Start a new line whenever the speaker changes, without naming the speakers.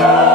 Christ.